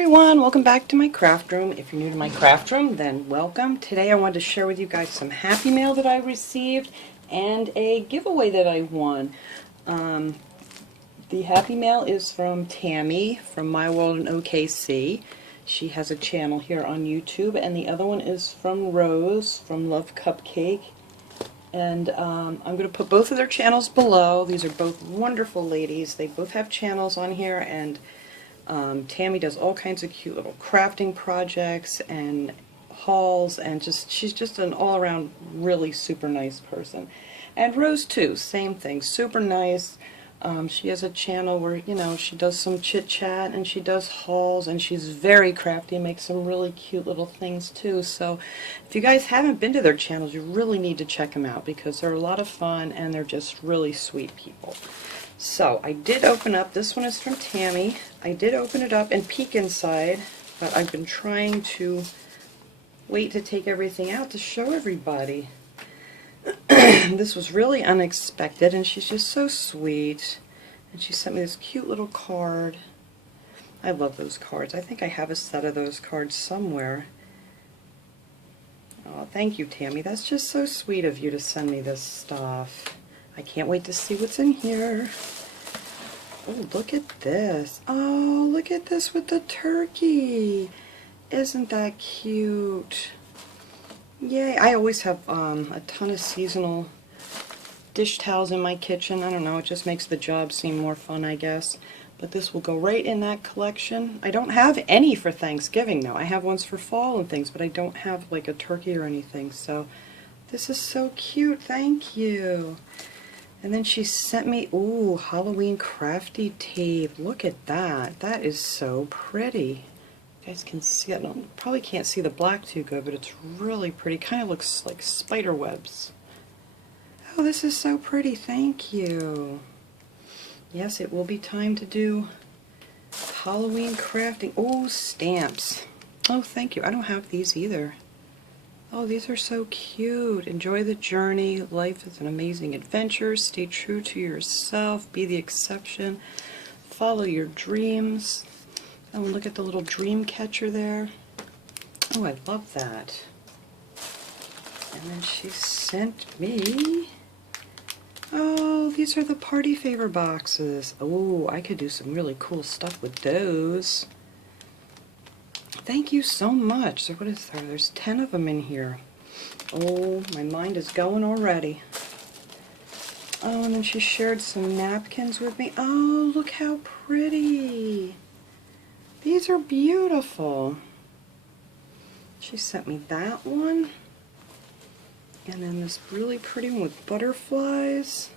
everyone, welcome back to my craft room. If you're new to my craft room, then welcome. Today I wanted to share with you guys some happy mail that I received and a giveaway that I won. The happy mail is from Tammy from My World in OKC. She has a channel here on YouTube, and the other one is from Rose from Love Cupcake. And I'm going to put both of their channels below. These are both wonderful ladies. They both have channels on here, and Tammy does all kinds of cute little crafting projects and hauls, and she's just an all-around really super nice person. And Rose too, same thing, super nice. She has a channel where, you know, she does some chit-chat and she does hauls, and she's very crafty and makes some really cute little things too. So if you guys haven't been to their channels, you really need to check them out because they're a lot of fun and they're just really sweet people. So I did open up, this one is from Tammy. I did open it up and peek inside, but I've been trying to wait to take everything out to show everybody. This was really unexpected, and she's just so sweet. And she sent me this cute little card. I love those cards. I think I have a set of those cards somewhere. Oh, thank you, Tammy. That's just so sweet of you to send me this stuff. I can't wait to see what's in here. Oh, look at this. Oh, look at this with the turkey. Isn't that cute? Yay. I always have a ton of seasonal dish towels in my kitchen. I don't know, it just makes the job seem more fun, I guess. But this will go right in that collection. I don't have any for Thanksgiving, though. I have ones for fall and things, but I don't have like a turkey or anything. So this is so cute. Thank you. And then she sent me, ooh, Halloween crafty tape. Look at that. That is so pretty. You guys can see it. No, probably can't see the black too good, but it's really pretty. Kind of looks like spider webs. Oh, this is so pretty. Thank you. Yes, it will be time to do Halloween crafting. Oh, stamps. Oh, thank you. I don't have these either. Oh, these are so cute. Enjoy the journey. Life is an amazing adventure. Stay true to yourself. Be the exception. Follow your dreams. Oh, and look at the little dream catcher there. Oh, I love that. And then she sent me... Oh, these are the party favor boxes. Oh, I could do some really cool stuff with those. Thank you so much. So what is there? There's 10 of them in here. Oh, my mind is going already. Oh, and then she shared some napkins with me. Oh, look how pretty. These are beautiful. She sent me that one. And then this really pretty one with butterflies.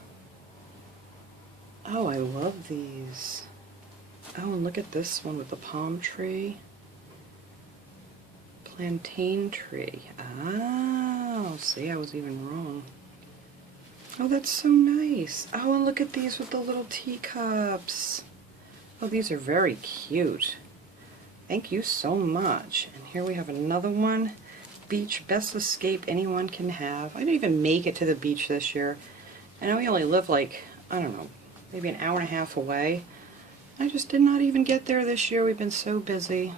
Oh, I love these. Oh, and look at this one with the palm tree. Plantain tree. Oh, see, I was even wrong. Oh, that's so nice. Oh, and look at these with the little teacups. Oh, these are very cute. Thank you so much. And here we have another one. Beach best escape anyone can have. I didn't even make it to the beach this year. I know we only live like, I don't know, maybe an hour and a half away. I just did not even get there this year. We've been so busy.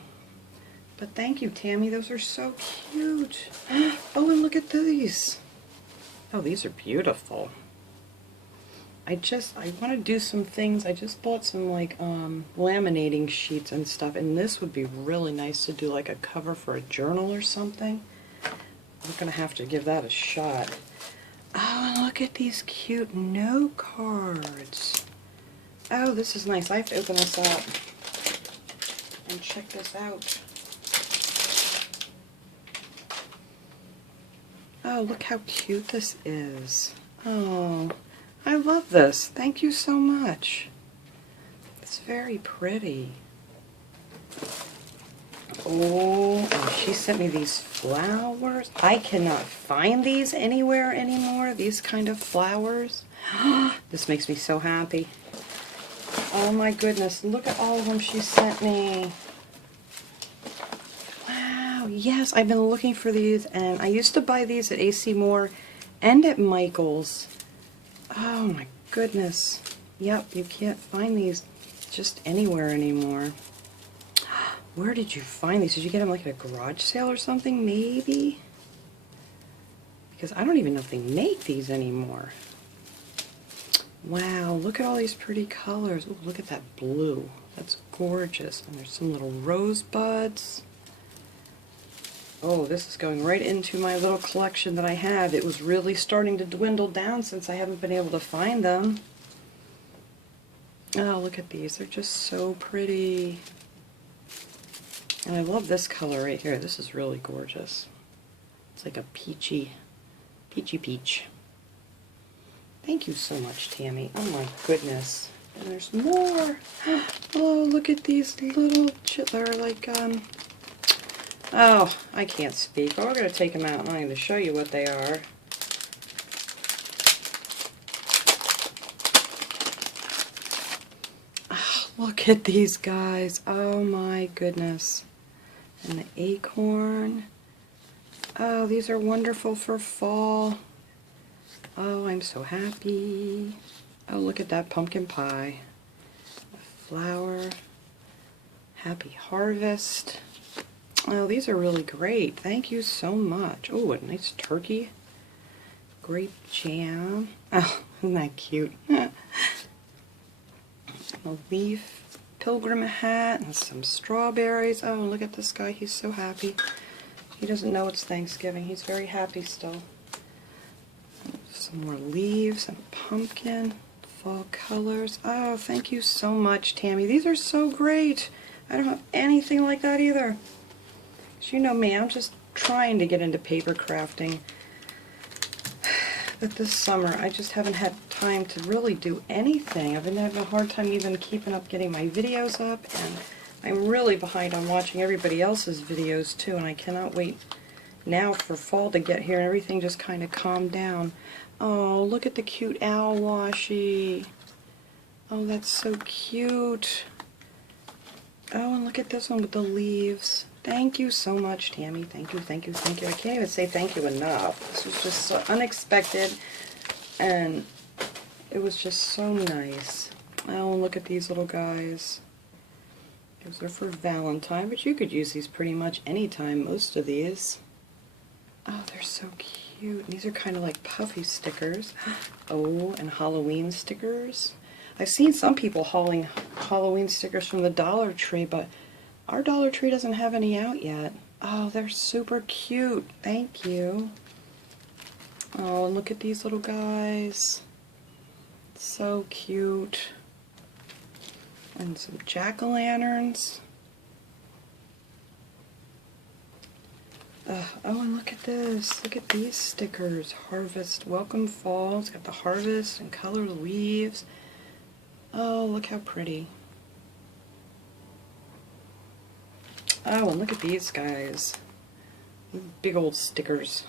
But thank you, Tammy. Those are so cute. Oh, and look at these. Oh, these are beautiful. I want to do some things. I just bought some like laminating sheets and stuff, and this would be really nice to do like a cover for a journal or something. I'm going to have to give that a shot. Oh, and look at these cute note cards. Oh, this is nice. I have to open this up and check this out. Oh, look how cute this is. Oh, I love this. Thank you so much. It's very pretty. Oh, and she sent me these flowers. I cannot find these anywhere anymore, these kind of flowers. This makes me so happy. Oh my goodness, look at all of them she sent me. Wow, yes, I've been looking for these, and I used to buy these at AC Moore and at Michael's. Oh my goodness. Yep, you can't find these just anywhere anymore. Where did you find these? Did you get them like at a garage sale or something, maybe? Because I don't even know if they make these anymore. Wow, look at all these pretty colors. Ooh, look at that blue. That's gorgeous. And there's some little rosebuds. Oh, this is going right into my little collection that I have. It was really starting to dwindle down since I haven't been able to find them. Oh, look at these. They're just so pretty. And I love this color right here. This is really gorgeous. It's like a peachy peach. Thank you so much, Tammy. Oh my goodness. And there's more. Oh, look at these little they're like, oh, I can't speak. Well, we're going to take them out and I'm going to show you what they are. Oh, look at these guys. Oh my goodness. And the acorn. Oh, these are wonderful for fall. Oh, I'm so happy. Oh, look at that pumpkin pie. A flower. Happy harvest. Oh, these are really great. Thank you so much. Oh, a nice turkey. Grape jam. Oh, isn't that cute? A leaf. Pilgrim hat and some strawberries. Oh, look at this guy. He's so happy. He doesn't know it's Thanksgiving. He's very happy still. Some more leaves and pumpkin. Fall colors. Oh, thank you so much, Tammy. These are so great. I don't have anything like that either. You know me, I'm just trying to get into paper crafting. But this summer, I just haven't had time to really do anything. I've been having a hard time even keeping up getting my videos up, and I'm really behind on watching everybody else's videos too, and I cannot wait now for fall to get here and everything just kind of calmed down. Oh, look at the cute owl washi. Oh, that's so cute. Oh, and look at this one with the leaves. Thank you so much, Tammy. Thank you, thank you, thank you. I can't even say thank you enough. This was just so unexpected, and it was just so nice. Oh, and look at these little guys. These are for Valentine, but you could use these pretty much anytime, most of these. Oh, they're so cute. These are kind of like puffy stickers. Oh, and Halloween stickers. I've seen some people hauling Halloween stickers from the Dollar Tree, but our Dollar Tree doesn't have any out yet. Oh, they're super cute. Thank you. Oh, and look at these little guys. So cute. And some jack-o'-lanterns. Oh, and look at this. Look at these stickers. Harvest, welcome fall. It's got the harvest and colored leaves. Oh, look how pretty. Oh, and look at these guys. These big old stickers.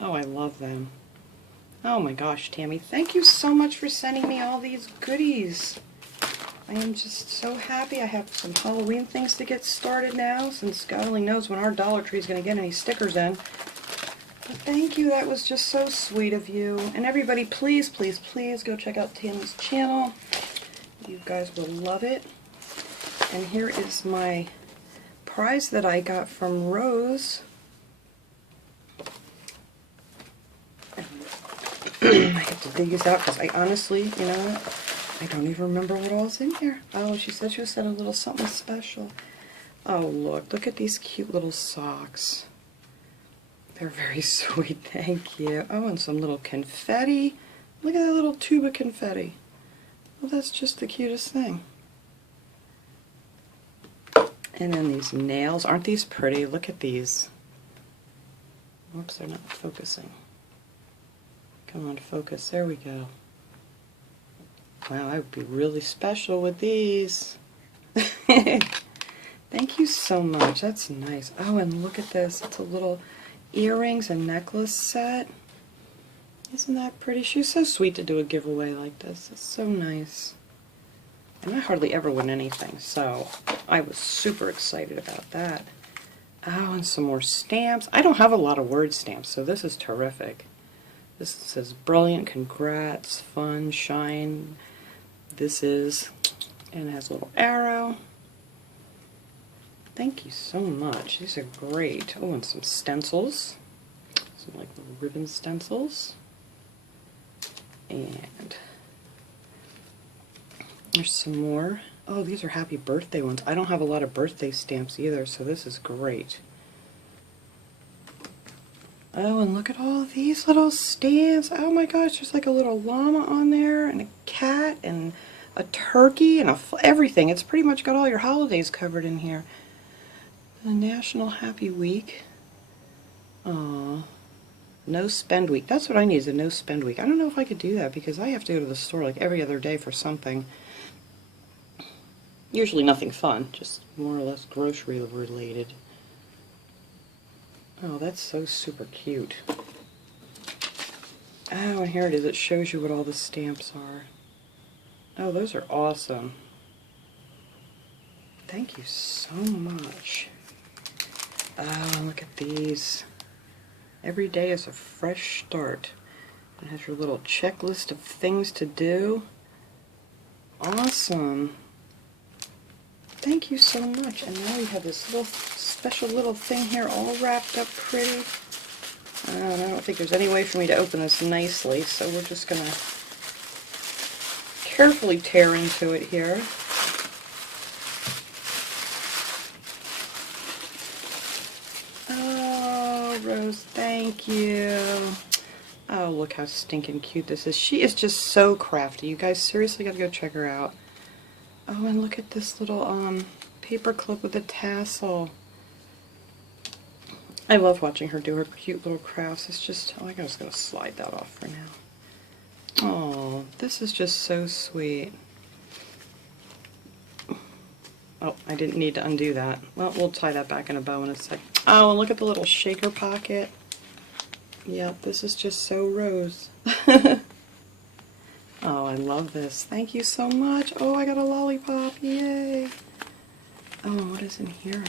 Oh, I love them. Oh my gosh, Tammy, thank you so much for sending me all these goodies. I am just so happy. I have some Halloween things to get started now, since God only knows when our Dollar Tree is going to get any stickers in. But thank you, that was just so sweet of you. And everybody, please, please, please go check out Tammy's channel. You guys will love it. And here is my prize that I got from Rose. I have to dig these out because I honestly, you know what? I don't even remember what all's in here. Oh, she said she was sent a little something special. Oh, look at these cute little socks. They're very sweet, thank you. Oh, and some little confetti. Look at that little tube of confetti. Well, that's just the cutest thing. And then these nails. Aren't these pretty? Look at these. Whoops, they're not focusing. Come on, focus. There we go. Wow, I would be really special with these. Thank you so much. That's nice. Oh, and look at this. It's a little earrings and necklace set. Isn't that pretty? She's so sweet to do a giveaway like this. It's so nice. And I hardly ever win anything, so I was super excited about that. Oh, and some more stamps. I don't have a lot of word stamps, so this is terrific. This says brilliant, congrats, fun, shine. This is, and it has a little arrow. Thank you so much. These are great. Oh, and some stencils. Some like ribbon stencils. And there's some more. Oh, these are happy birthday ones. I don't have a lot of birthday stamps either, so this is great. Oh, and look at all these little stamps. Oh my gosh, there's like a little llama on there, and a cat, and a turkey, and everything. It's pretty much got all your holidays covered in here. The National Happy Week. Aww. No spend week. That's what I need, is a no spend week. I don't know if I could do that because I have to go to the store like every other day for something. Usually nothing fun, just more or less grocery related. Oh, that's so super cute. Oh, and here it is. It shows you what all the stamps are. Oh, those are awesome. Thank you so much. Oh, look at these. Every day is a fresh start. It has your little checklist of things to do. Awesome. Thank you so much. And now we have this little special little thing here all wrapped up pretty. I don't think there's any way for me to open this nicely, so we're just going to carefully tear into it here. Oh, Rose, thank you. Oh, look how stinking cute this is. She is just so crafty. You guys seriously got to go check her out. Oh, and look at this little paper clip with a tassel. I love watching her do her cute little crafts. It's just, oh, I'm just going to slide that off for now. Oh, this is just so sweet. Oh, I didn't need to undo that. Well, we'll tie that back in a bow in a sec. Oh, and look at the little shaker pocket. Yep, this is just so Rose. Oh, I love this. Thank you so much. Oh, I got a lollipop. Yay. Oh, what is in here?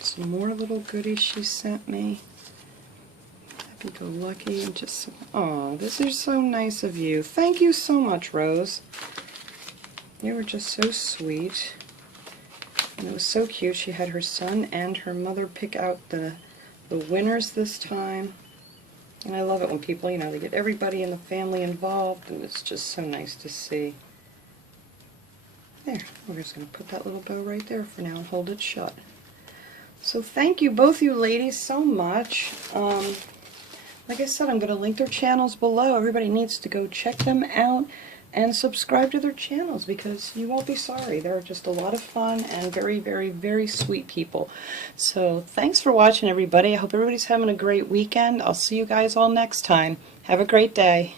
Some more little goodies she sent me. Happy-go-lucky. And just, oh, this is so nice of you. Thank you so much, Rose. You were just so sweet. And it was so cute. She had her son and her mother pick out the winners this time. And I love it when people, you know, they get everybody in the family involved, and it's just so nice to see. There, we're just going to put that little bow right there for now and hold it shut. So thank you, both you ladies, so much. Like I said, I'm going to link their channels below. Everybody needs to go check them out and subscribe to their channels because you won't be sorry. They're just a lot of fun and very, very, very sweet people. So thanks for watching, everybody. I hope everybody's having a great weekend. I'll see you guys all next time. Have a great day.